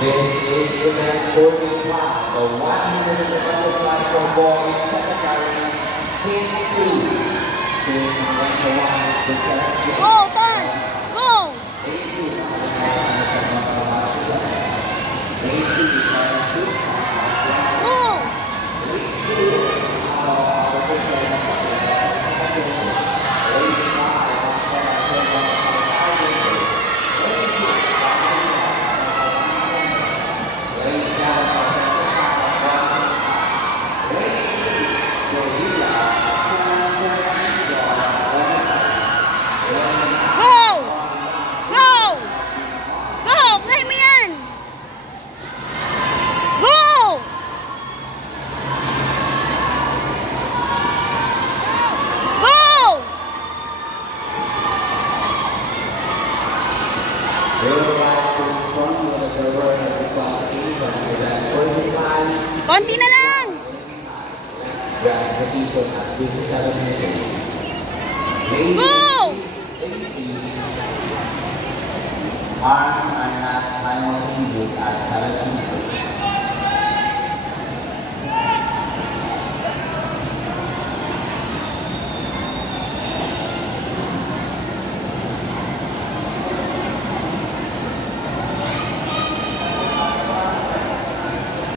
This is event 45, the 100 butterfly for boys secondary team 2. Team 1, the selection. Go, turn! Go! Konti na lang! Go! Arms are not simultaneous at 17.